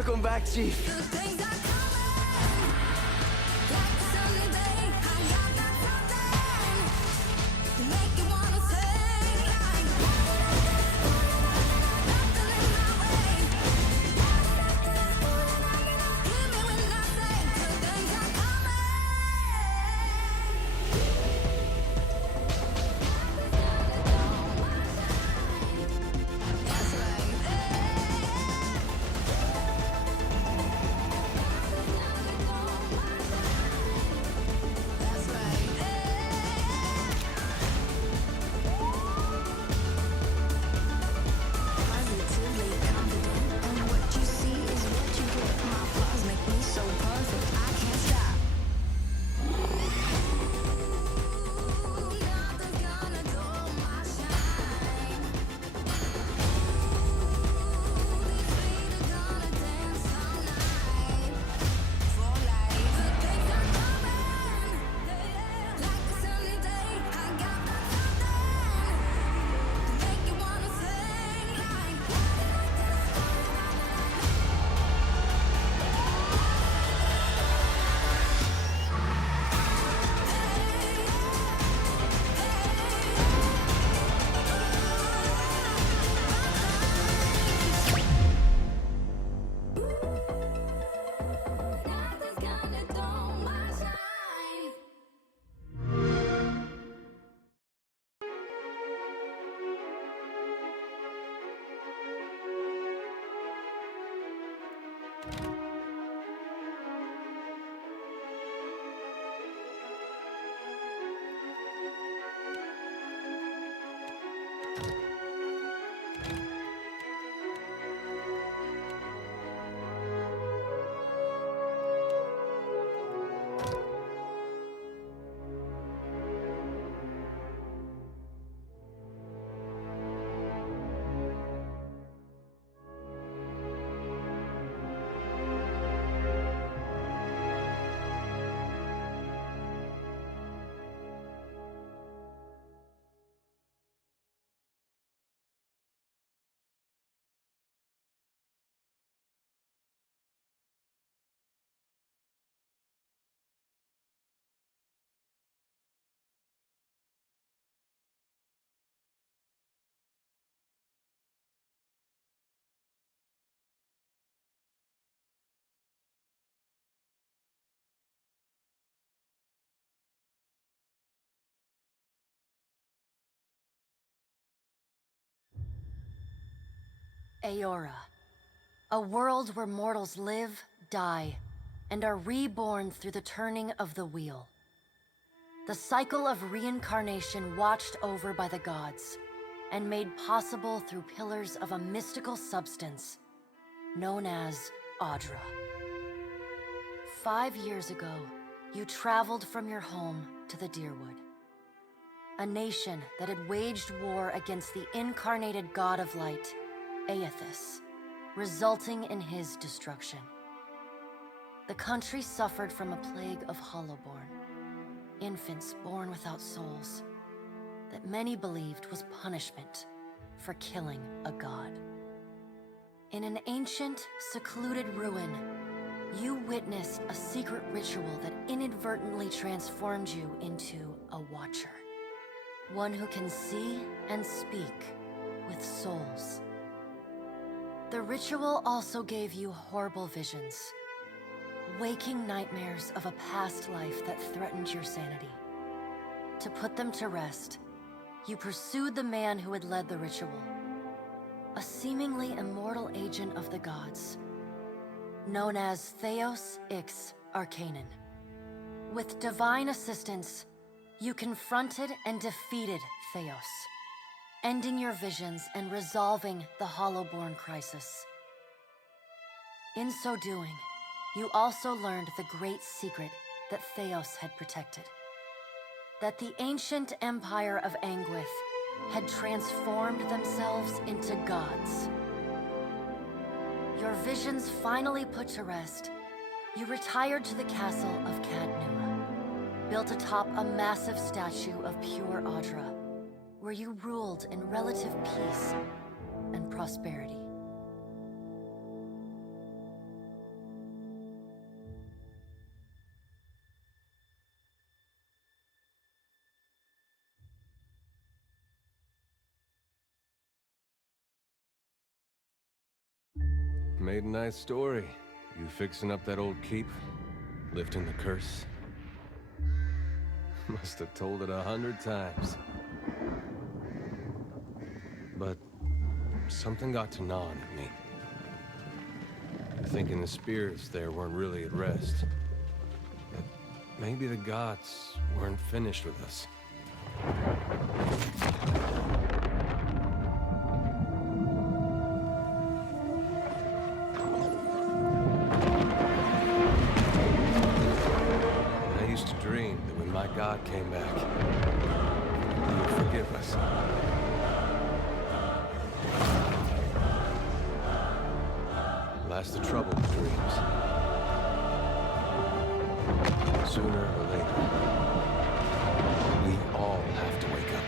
Welcome back, Chief. Eothas, a world where mortals live, die, and are reborn through the turning of the wheel. The cycle of reincarnation watched over by the gods, and made possible through pillars of a mystical substance known as Audra. 5 years ago, you traveled from your home to the Deerwood, a nation that had waged war against the incarnated god of light, Eothas, resulting in his destruction. The country suffered from a plague of hollowborn, infants born without souls, that many believed was punishment for killing a god. In an ancient, secluded ruin, you witnessed a secret ritual that inadvertently transformed you into a watcher. One who can see and speak with souls. The ritual also gave you horrible visions, waking nightmares of a past life that threatened your sanity. To put them to rest, you pursued the man who had led the ritual, a seemingly immortal agent of the gods, known as Theos Ix Arcanon. With divine assistance, you confronted and defeated Theos, ending your visions and resolving the Hollowborn crisis. In so doing, you also learned the great secret that Theos had protected. That the ancient empire of Anguith had transformed themselves into gods. Your visions finally put to rest, you retired to the castle of Cadnua, built atop a massive statue of pure Audra, where you ruled in relative peace and prosperity. Made a nice story. You fixing up that old keep? Lifting the curse? Must have told it 100 times. But something got to gnawing at me. Thinking the spirits there weren't really at rest. That maybe the gods weren't finished with us. I used to dream that when my god came back, he would forgive us. Last the trouble with dreams. Sooner or later, we all have to wake up.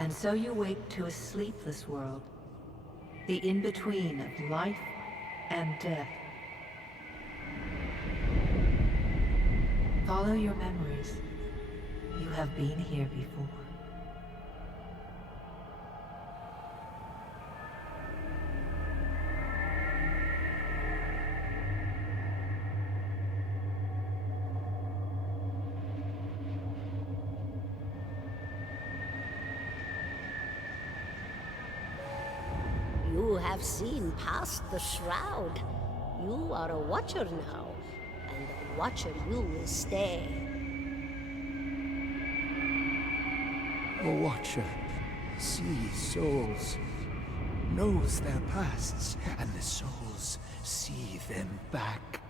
And so you wake to a sleepless world, the in-between of life and death. Follow your memories. You have been here before. You have seen past the shroud. You are a watcher now, and a watcher you will stay. A watcher sees souls, knows their pasts, and the souls see them back.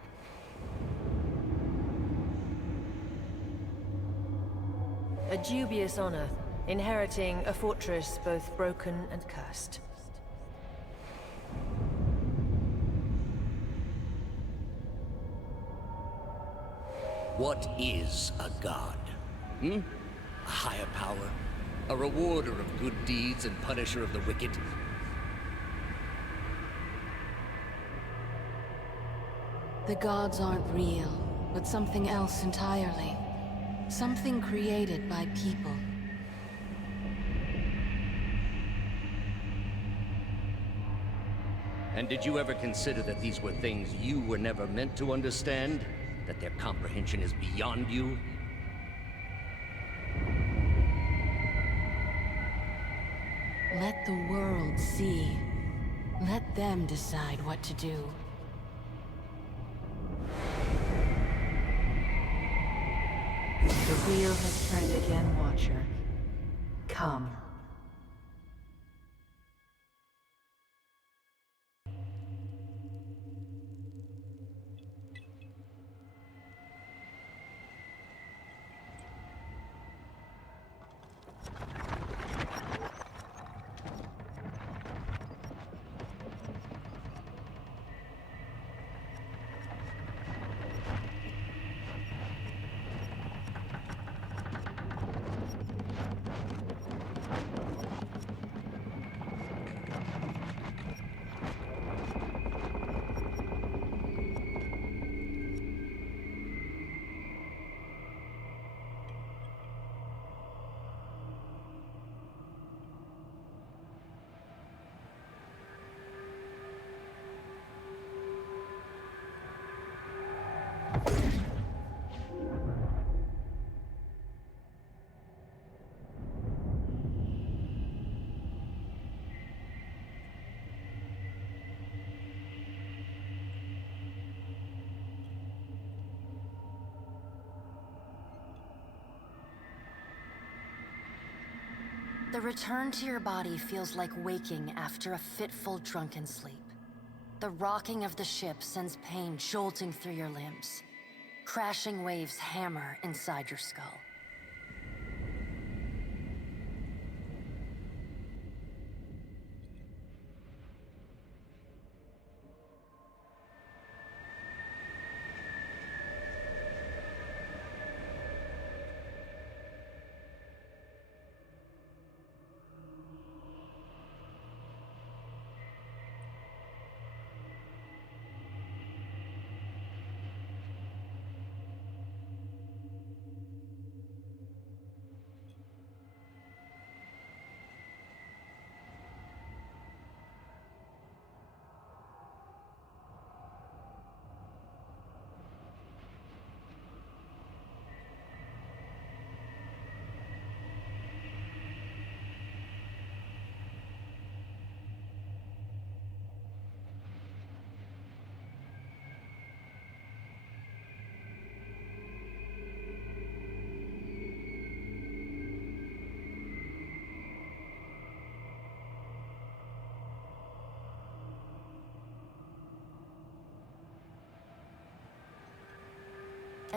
A dubious honor, inheriting a fortress both broken and cursed. What is a god? A higher power? A rewarder of good deeds and punisher of the wicked? The gods aren't real, but something else entirely. Something created by people. And did you ever consider that these were things you were never meant to understand? That their comprehension is beyond you? Let the world see. Let them decide what to do. The wheel has turned again, Watcher. Come. The return to your body feels like waking after a fitful drunken sleep. The rocking of the ship sends pain jolting through your limbs. Crashing waves hammer inside your skull.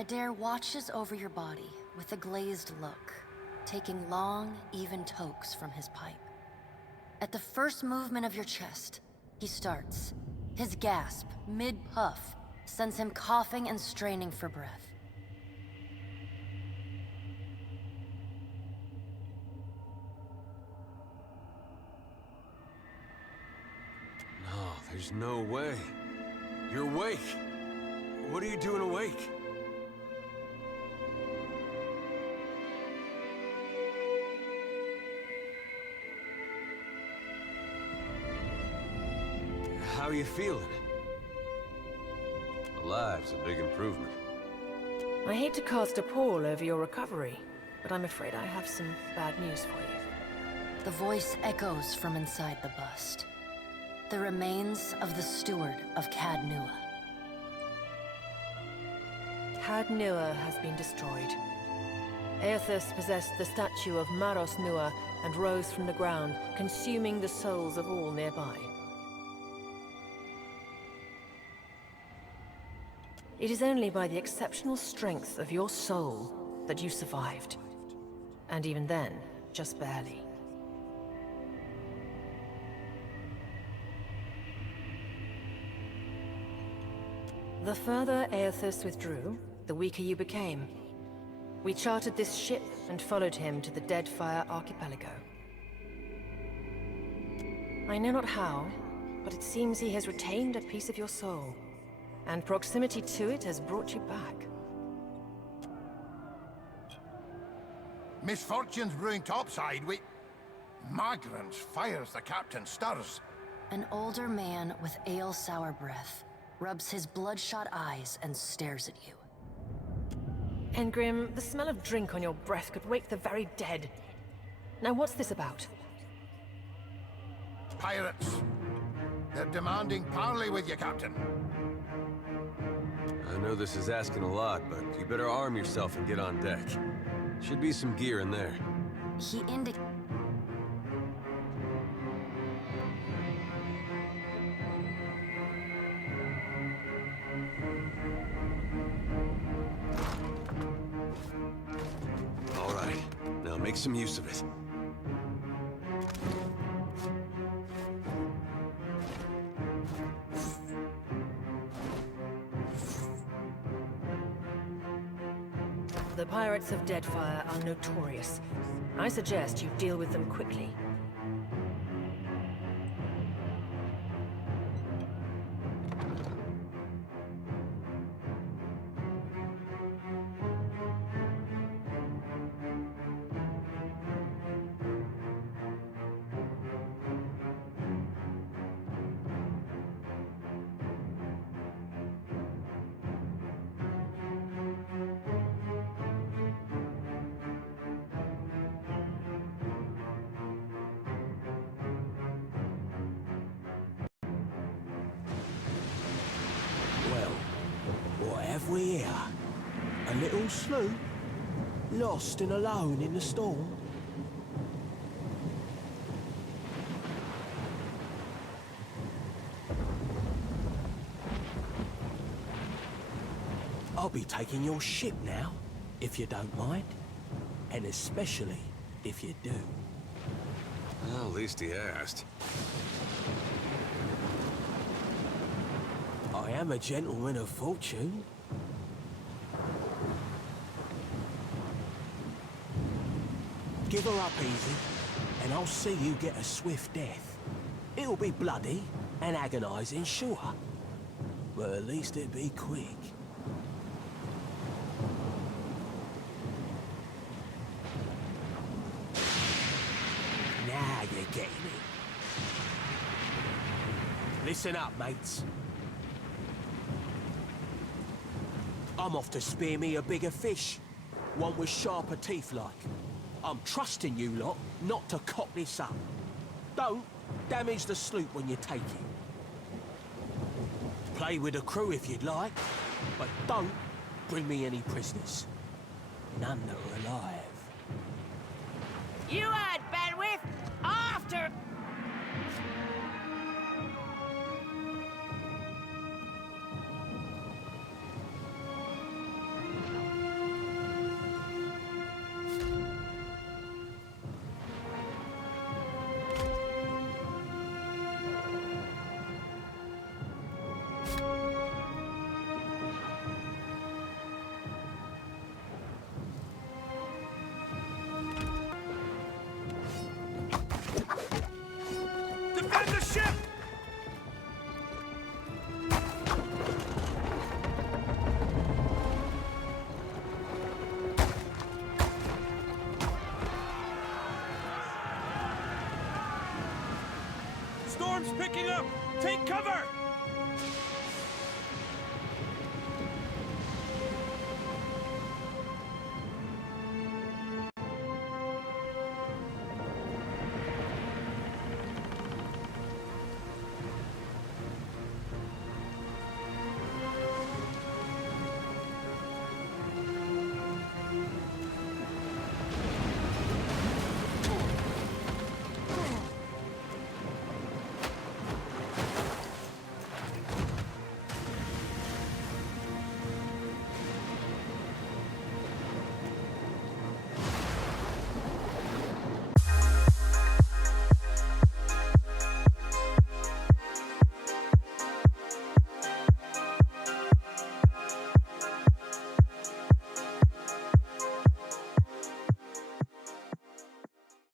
Adair watches over your body with a glazed look, taking long, even tokes from his pipe. At the first movement of your chest, he starts. His gasp, mid-puff, sends him coughing and straining for breath. No, there's no way. You're awake. What are you doing awake? How are you feeling? Alive's a big improvement. I hate to cast a pall over your recovery, but I'm afraid I have some bad news for you. The voice echoes from inside the bust. The remains of the steward of Cad Nua. Cad Nua has been destroyed. Eothas possessed the statue of Maros Nua and rose from the ground, consuming the souls of all nearby. It is only by the exceptional strength of your soul that you survived. And even then, just barely. The further Eothas withdrew, the weaker you became. We chartered this ship and followed him to the Deadfire Archipelago. I know not how, but it seems he has retained a piece of your soul. And proximity to it has brought you back. Misfortune's brewing topside. Migrants fires the captain stirs. An older man with ale-sour breath rubs his bloodshot eyes and stares at you. Engrim, the smell of drink on your breath could wake the very dead. Now what's this about? Pirates. They're demanding parley with you, Captain. I know this is asking a lot, but you better arm yourself and get on deck. Should be some gear in there. He indicates. All right, now make some use of it. The pirates of Deadfire are notorious. I suggest you deal with them quickly. What have we here? A little sloop? Lost and alone in the storm? I'll be taking your ship now, if you don't mind. And especially if you do. Well, at least he asked. I am a gentleman of fortune. Give her up easy, and I'll see you get a swift death. It'll be bloody and agonizing, sure. But at least it'll be quick. Now you're getting it. Listen up, mates. I'm off to spear me a bigger fish. One with sharper teeth like. I'm trusting you lot not to cock this up. Don't damage the sloop when you take it. Play with the crew if you'd like, but don't bring me any prisoners. None that are alive. You heard bandwidth! After! Storm's picking up! Take cover!